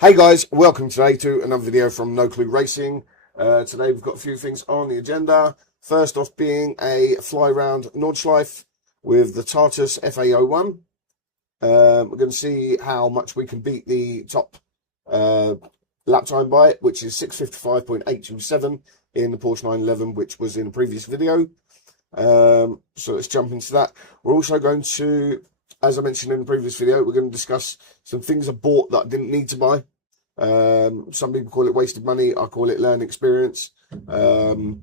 Hey guys, welcome today to another video from No Clue Racing. Today we've got a few things on the agenda. First off being a fly round Nordschleife with the Tartus FA01. We're going to see how much we can beat the top lap time by it, which is 6:55.827 in the Porsche 911, which was in a previous video. So let's jump into that. We're also going to, as I mentioned in the previous video, we're going to discuss some things I bought that I didn't need to buy. Some people call it wasted money. I call it learning experience. You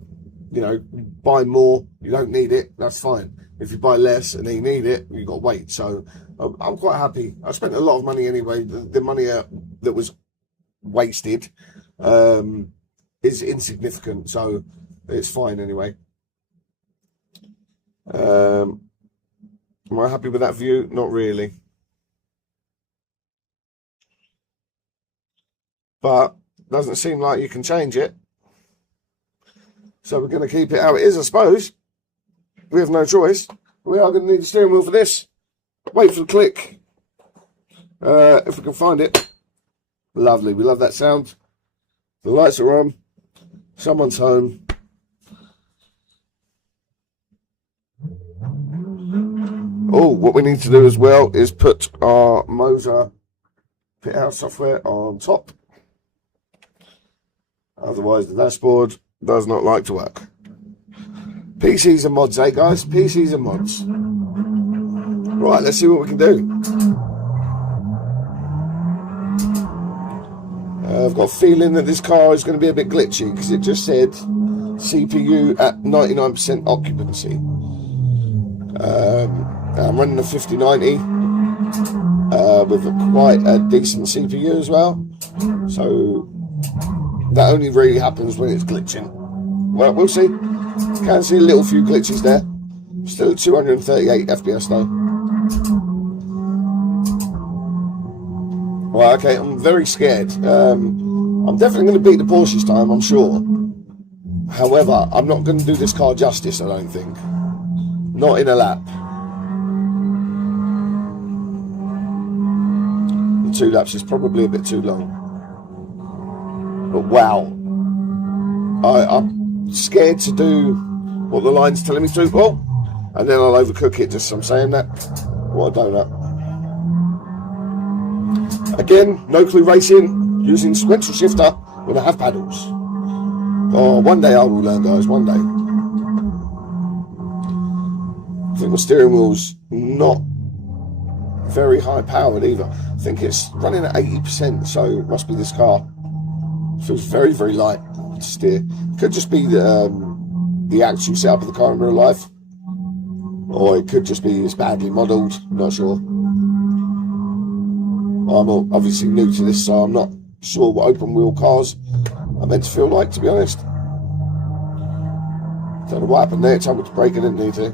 know, buy more, you don't need it, that's fine. If you buy less and then you need it, you've got to wait. So I'm quite happy. I spent a lot of money anyway. The money that was wasted is insignificant, so it's fine anyway. Am I happy with that view? Not really. But doesn't seem like you can change it. So we're going to keep it how it is, I suppose. We have no choice. We are going to need a steering wheel for this. Wait for the click. If we can find it. Lovely. We love that sound. The lights are on. Someone's home. Oh, what we need to do as well is put our Moza Peadals software on top. Otherwise, the dashboard does not like to work. PCs and mods, eh, guys? PCs and mods. Right, let's see what we can do. I've got a feeling that this car is going to be a bit glitchy because it just said CPU at 99% occupancy. I'm running a 5090 with quite a decent CPU as well. So that only really happens when it's glitching. Well, we'll see. Can see a little few glitches there. Still at 238 FPS though. Well, okay, I'm very scared. I'm definitely going to beat the Porsche this time, I'm sure. However, I'm not going to do this car justice, I don't think. Not in a lap. The 2 laps is probably a bit too long. But wow, I'm scared to do what the line's telling me to. Oh, and then I'll overcook it just from saying that. What a donut. Again, No Clue Racing, using sequential shifter when I have paddles. Oh, one day I will learn, guys, one day. I think my steering wheel's not very high powered either. I think it's running at 80%, so it must be this car. Feels very, very light to steer. Could just be the actual setup of the car in real life, or it could just be it's badly modelled. Not sure. I'm obviously new to this, so I'm not sure what open wheel cars are meant to feel like, to be honest. Don't know what happened there. It told me to brake, I didn't need to.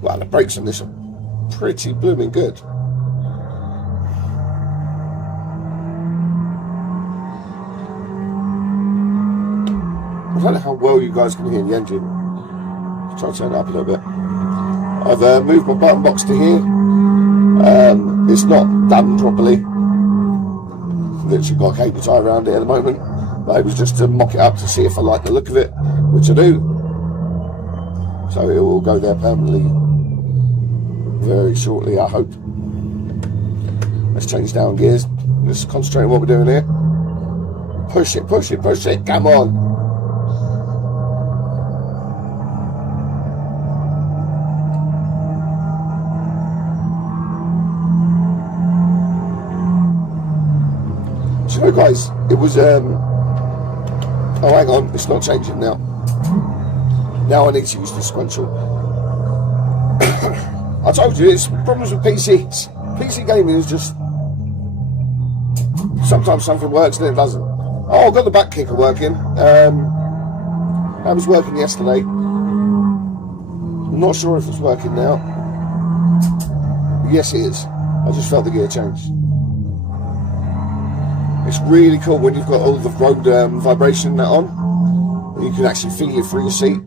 Wow, the brakes on this are pretty blooming good. I don't know how well you guys can hear the engine. I'll try to turn it up a little bit. I've moved my button box to here. It's not done properly. Literally got a cable tie around it at the moment. But it was just to mock it up to see if I like the look of it, which I do. So it will go there permanently very shortly, I hope. Let's change down gears. Let's concentrate on what we're doing here. Push it, push it, push it. Come on. You know, guys, it was oh, hang on, it's not changing now. Now I need to use the sequential. I told you, it's problems with PCs. PC gaming is just sometimes something works and then it doesn't. Oh, I've got the back kicker working. That was working yesterday. I'm not sure if it's working now. Yes, it is. I just felt the gear change. It's really cool when you've got all the road vibration and that on. You can actually feel it through your seat.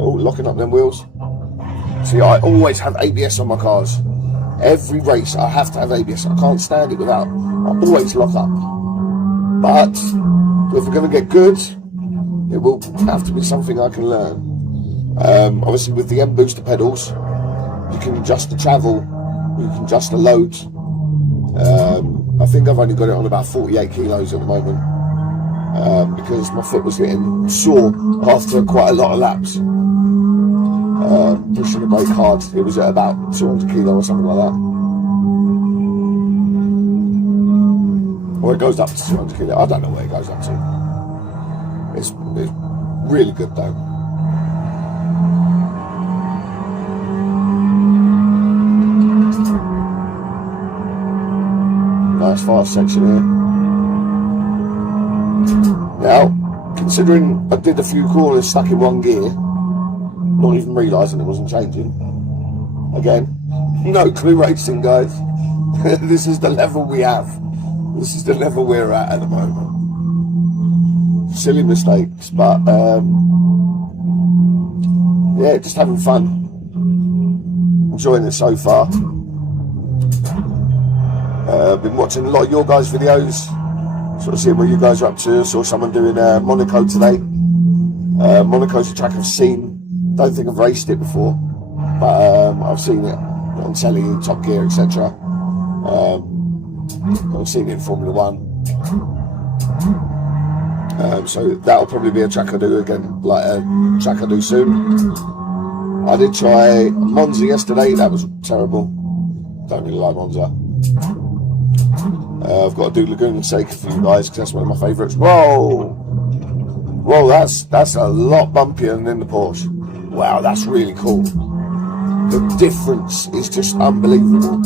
Oh, locking up them wheels. See, I always have ABS on my cars. Every race, I have to have ABS. I can't stand it without. I always lock up. But if we're going to get good, it will have to be something I can learn. Obviously, with the MBooster pedals, you can adjust the travel, you can adjust the load. I think I've only got it on about 48 kilos at the moment, because my foot was getting sore after quite a lot of laps. Pushing the brake hard, it was at about 200 kilo or something like that. Or it goes up to 200 kilo, I don't know where it goes up to. It's really good though. Nice fast section here. Now, considering I did a few corners stuck in one gear, not even realising it wasn't changing. Again, no clue racing, guys. This is the level we have. This is the level we're at the moment. Silly mistakes, but yeah, just having fun. Enjoying it so far. Been watching a lot of your guys' videos, sort of seeing what you guys are up to. Saw someone doing Monaco today. Monaco's a track I've seen. Don't think I've raced it before, but I've seen it on telly, Top Gear, etc. I've seen it in Formula 1. So that'll probably be a track I do again, like a track I do soon. I did try Monza yesterday, that was terrible. Don't really like Monza. I've got to do Laguna Seca for you guys, because that's one of my favourites. Whoa! Whoa, that's a lot bumpier than the Porsche. Wow, that's really cool. The difference is just unbelievable.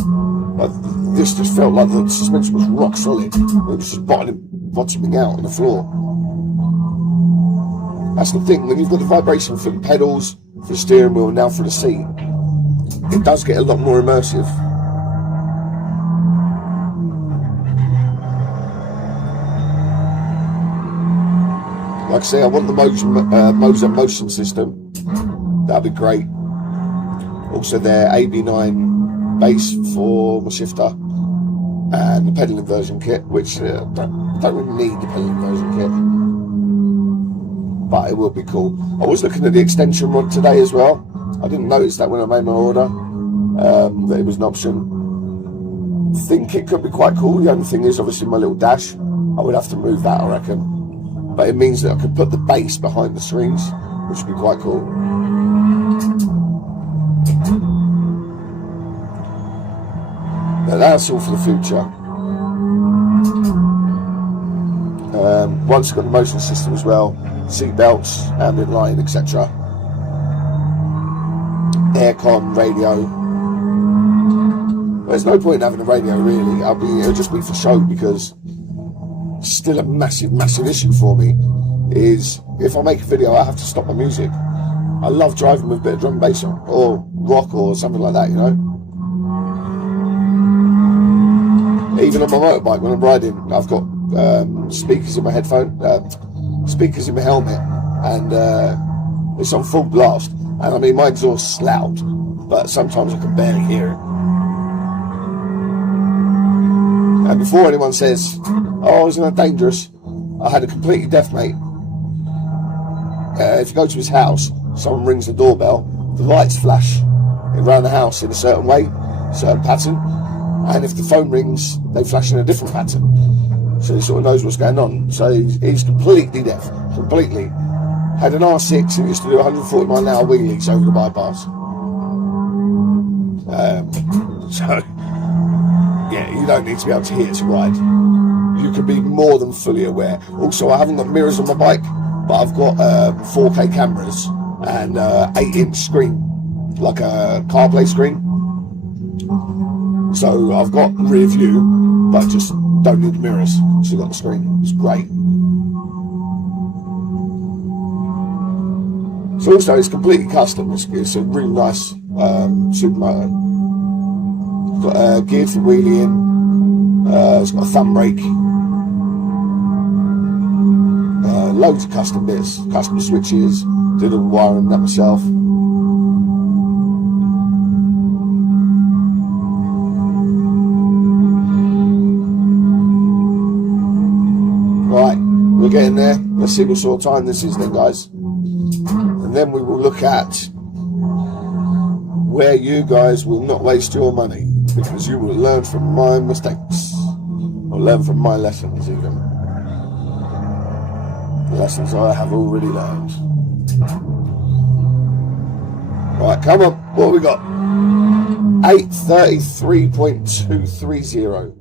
Like, this just felt like the suspension was rock solid. It was just bottoming out on the floor. That's the thing, when you've got the vibration for the pedals, for the steering wheel, and now for the seat, it does get a lot more immersive. Like I say, I want the Moza motion system. That'd be great. Also their AB9 base for my shifter, and the pedal inversion kit, which don't really need the pedal inversion kit, but it will be cool. I was looking at the extension rod today as well. I didn't notice that when I made my order, that it was an option. I think it could be quite cool. The only thing is, obviously, my little dash, I would have to move that, I reckon. But it means that I could put the base behind the screens, which would be quite cool. But that's all for the future. Once I've got the motion system as well, seat belts, ambient lighting, etc. Aircon, radio. There's no point in having a radio really. It'll just be for show, because still a massive issue for me is if I make a video I have to stop my music. I love driving with a bit of drum and bass on, or rock or something like that, you know. Even on my motorbike when I'm riding, I've got speakers in my speakers in my helmet, and it's on full blast, and I mean my exhaust's loud, but sometimes I can barely hear it. And before anyone says, oh, isn't that dangerous, I had a completely deaf mate. If you go to his house, someone rings the doorbell, the lights flash around the house in a certain way, certain pattern, and if the phone rings, they flash in a different pattern. So he sort of knows what's going on. So he's completely deaf, completely. Had an R6 and used to do 140 mile an hour wheelies over the bypass. So, yeah, you don't need to be able to hear to ride. You can be more than fully aware. Also, I haven't got mirrors on my bike, but I've got 4K cameras and 8-inch screen, like a CarPlay screen. So I've got rear view, but just don't need the mirrors. So I've got the screen. It's great. So also, it's completely custom. It's a really nice supermoto. It's got geared for wheeling. It's got a thumb brake. Loads of custom bits, custom switches. Did all the wiring that myself. getting there. Let's see what sort of time this is then, guys. And then we will look at where you guys will not waste your money, because you will learn from my mistakes, or learn from my lessons even. The lessons I have already learned. Right, come on, what have we got? 833.230.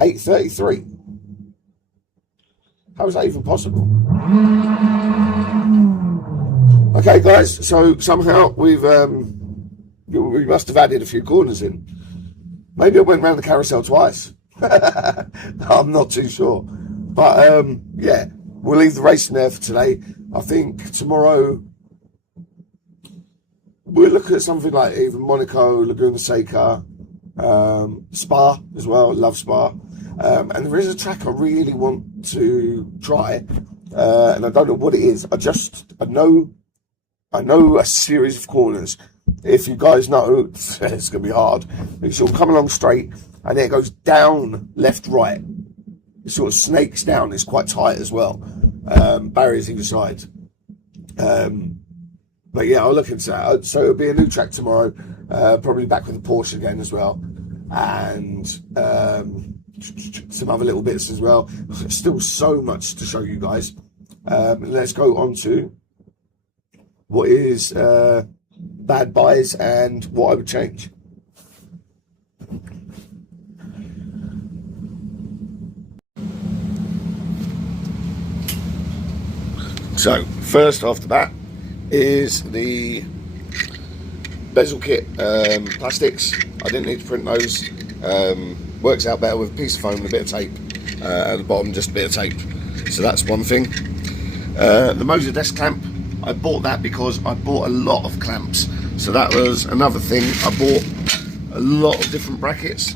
833. How is that even possible? Okay, guys, so somehow we must have added a few corners in. Maybe I went around the carousel twice. I'm not too sure. But, yeah, we'll leave the racing there for today. I think tomorrow we'll look at something like even Monaco, Laguna Seca, Spa as well. Love Spa. And there is a track I really want to try, and I don't know what it is. I know a series of corners. If you guys know, it's going to be hard. It sort of come along straight, and then it goes down, left, right. It sort of snakes down. It's quite tight as well. Barriers either side. But yeah, I'll look into that. So it'll be a new track tomorrow. Probably back with the Porsche again as well, and some other little bits as well. Still so much to show you guys. Let's go on to what is bad buys and what I would change. So first off the bat is the bezel kit plastics. I didn't need to print those. Works out better with a piece of foam and a bit of tape. At the bottom, just a bit of tape. So that's one thing. The Moza desk clamp, I bought that because I bought a lot of clamps. So that was another thing. I bought a lot of different brackets,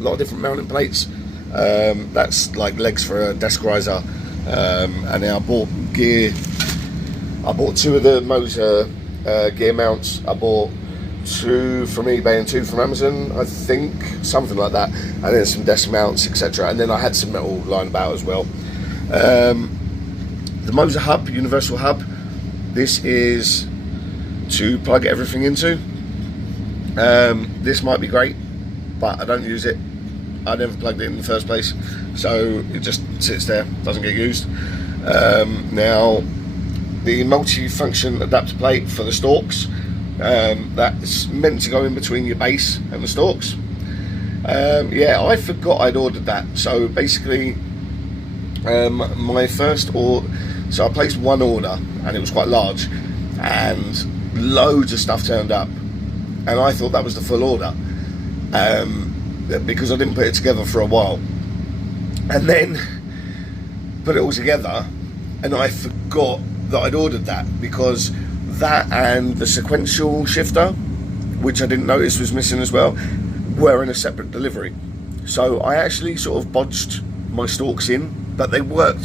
a lot of different mounting plates. That's like legs for a desk riser. And then I bought gear. I bought 2 of the Moza gear mounts. I bought 2 from eBay and 2 from Amazon, I think, something like that, and then some desk mounts, etc. And then I had some metal lying about as well. The Moza hub, universal hub, this is to plug everything into. This might be great, but I don't use it. I never plugged it in the first place, so it just sits there, doesn't get used. Now, the multi-function adapter plate for the Stalks, that's meant to go in between your base and the Stalks. Yeah, I forgot I'd ordered that. So basically, my first order, so I placed one order and it was quite large, and loads of stuff turned up, and I thought that was the full order, because I didn't put it together for a while, and then put it all together, and I forgot that I'd ordered that, because that and the sequential shifter, which I didn't notice was missing as well, were in a separate delivery. So I actually sort of bodged my Stalks in, but they work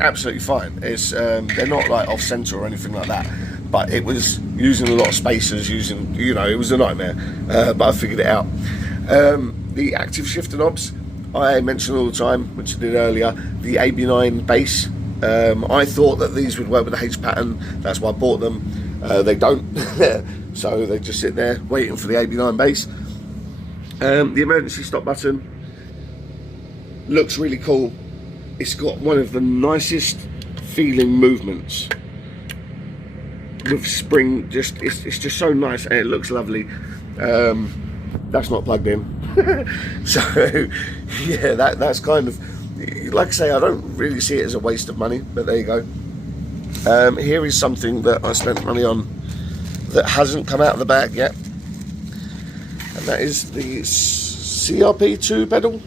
absolutely fine. It's they're not like off center or anything like that, but it was using a lot of spacers, using, you know, it was a nightmare, but I figured it out. The active shifter knobs, I mentioned all the time, which I did earlier, the AB9 base. I thought that these would work with the H pattern, that's why I bought them. They don't, so they just sit there waiting for the AB9 base. The emergency stop button looks really cool. It's got one of the nicest feeling movements with spring, it's just so nice, and it looks lovely. That's not plugged in. So yeah, that's kind of, like I say, I don't really see it as a waste of money, but there you go. Here is something that I spent money on that hasn't come out of the bag yet, and that is the CRP2 pedal.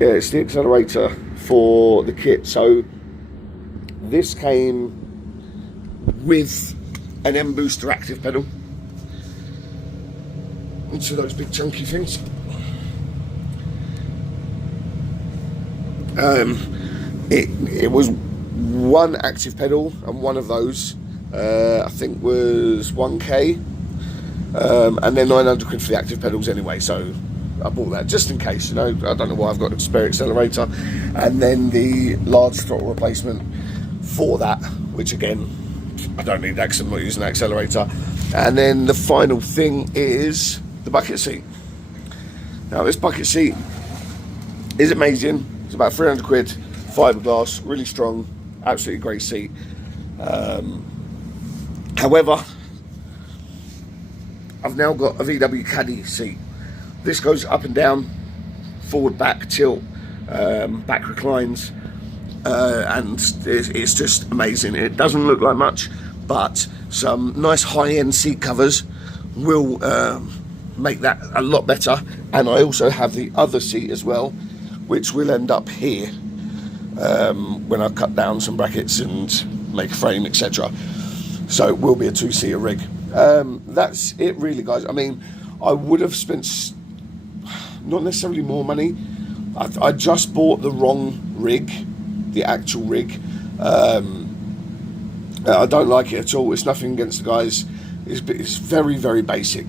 Yeah, it's the accelerator for the kit. So this came with an MBooster active pedal. Each of those big chunky things. It was one active pedal, and one of those I think was 1k, and then 900 quid for the active pedals anyway, so I bought that just in case, you know. I don't know why I've got a spare accelerator. And then the large throttle replacement for that, which again, I don't need that because I'm not using an accelerator. And then the final thing is the bucket seat. Now this bucket seat is amazing. It's about 300 quid, fiberglass, really strong, absolutely great seat. However, I've now got a VW Caddy seat. This goes up and down, forward, back, tilt, back reclines, and it's just amazing. It doesn't look like much, but some nice high-end seat covers will make that a lot better. And I also have the other seat as well, which will end up here when I cut down some brackets and make a frame, etc. So it will be a two-seater rig. That's it really, guys. I mean, I would have spent not necessarily more money. I just bought the wrong rig, the actual rig. I don't like it at all. It's nothing against the guys. It's very, very basic.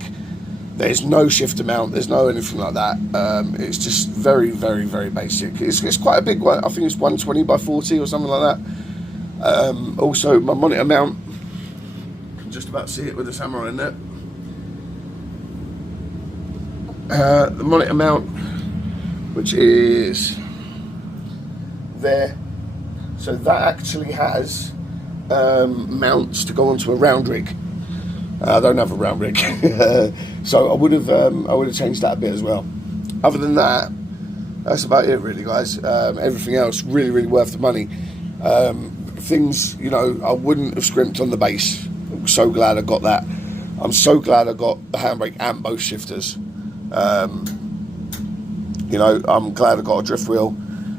There's no shifter mount. There's no anything like that. It's just very, very, very basic. It's quite a big one. I think it's 120 by 40 or something like that. Also, my monitor mount. You can just about see it with the camera in there. The monitor mount, which is there. So that actually has mounts to go onto a round rig. I don't have a round rig, so I would have changed that a bit as well. Other than that, that's about it really, guys. Everything else really, really worth the money. Things, you know, I wouldn't have scrimped on the base. I'm so glad I got that. I'm so glad I got the handbrake and both shifters. You know, I'm glad I got a drift wheel.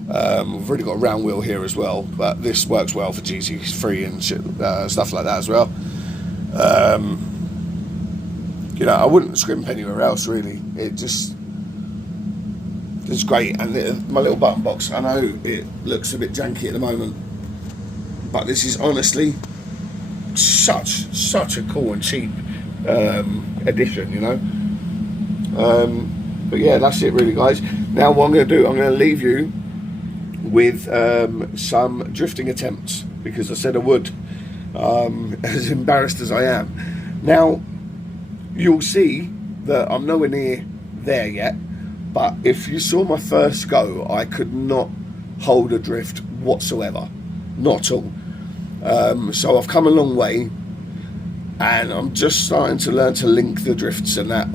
We've already got a round wheel here as well, but this works well for GT3 and shit, stuff like that as well. You know, I wouldn't scrimp anywhere else really. It's great. And my little button box, I know it looks a bit janky at the moment, but this is honestly such a cool and cheap addition, you know. But yeah, that's it really, guys. Now what I'm going to do, I'm going to leave you with some drifting attempts, because I said I would, as embarrassed as I am. Now you'll see that I'm nowhere near there yet, but if you saw my first go, I could not hold a drift whatsoever, not at all. So I've come a long way, and I'm just starting to learn to link the drifts and that,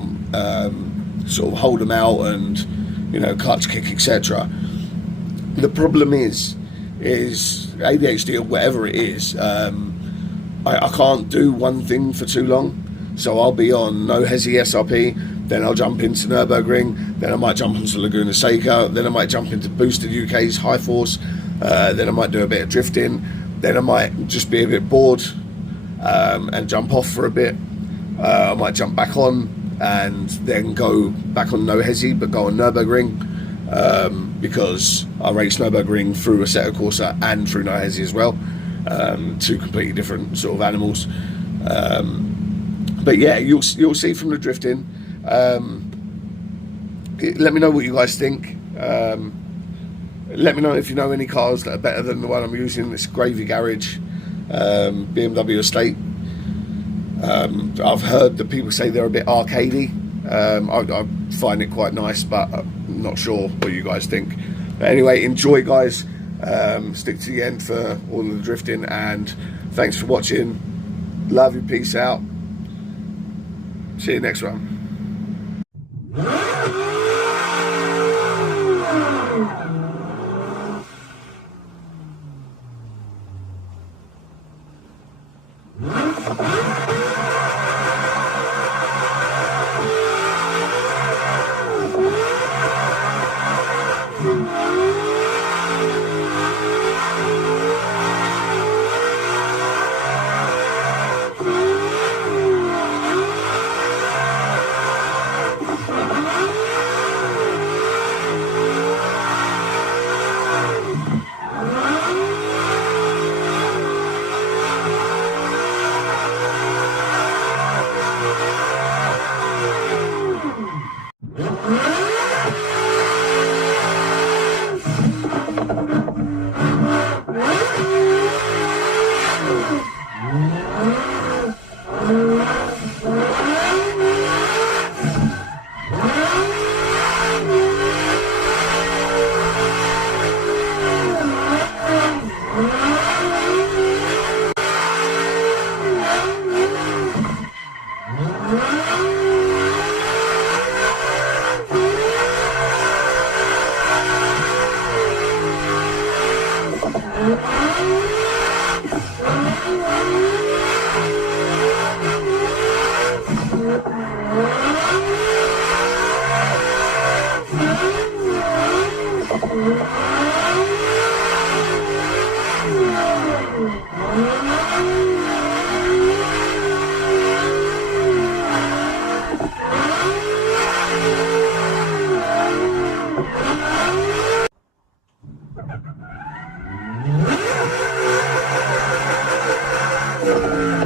sort of hold them out and, you know, clutch kick, etc. The problem is ADHD or whatever it is. I can't do one thing for too long. So I'll be on no hesi SRP, then I'll jump into Nürburgring, then I might jump into Laguna Seca, then I might jump into Boosted UK's High Force, then I might do a bit of drifting, then I might just be a bit bored and jump off for a bit. I might jump back on and then go back on no hesi, but go on Nürburgring, because I race Nürburgring through Assetto Corsa and through no hesi as well. Two completely different sort of animals. But yeah, you'll see from the drifting. Let me know what you guys think. Let me know if you know any cars that are better than the one I'm using. It's Gravy Garage, BMW Estate. I've heard that people say they're a bit arcadey. I find it quite nice, but I'm not sure what you guys think. But anyway, enjoy, guys. Stick to the end for all of the drifting, and thanks for watching. Love you, peace out. See you next one. Right.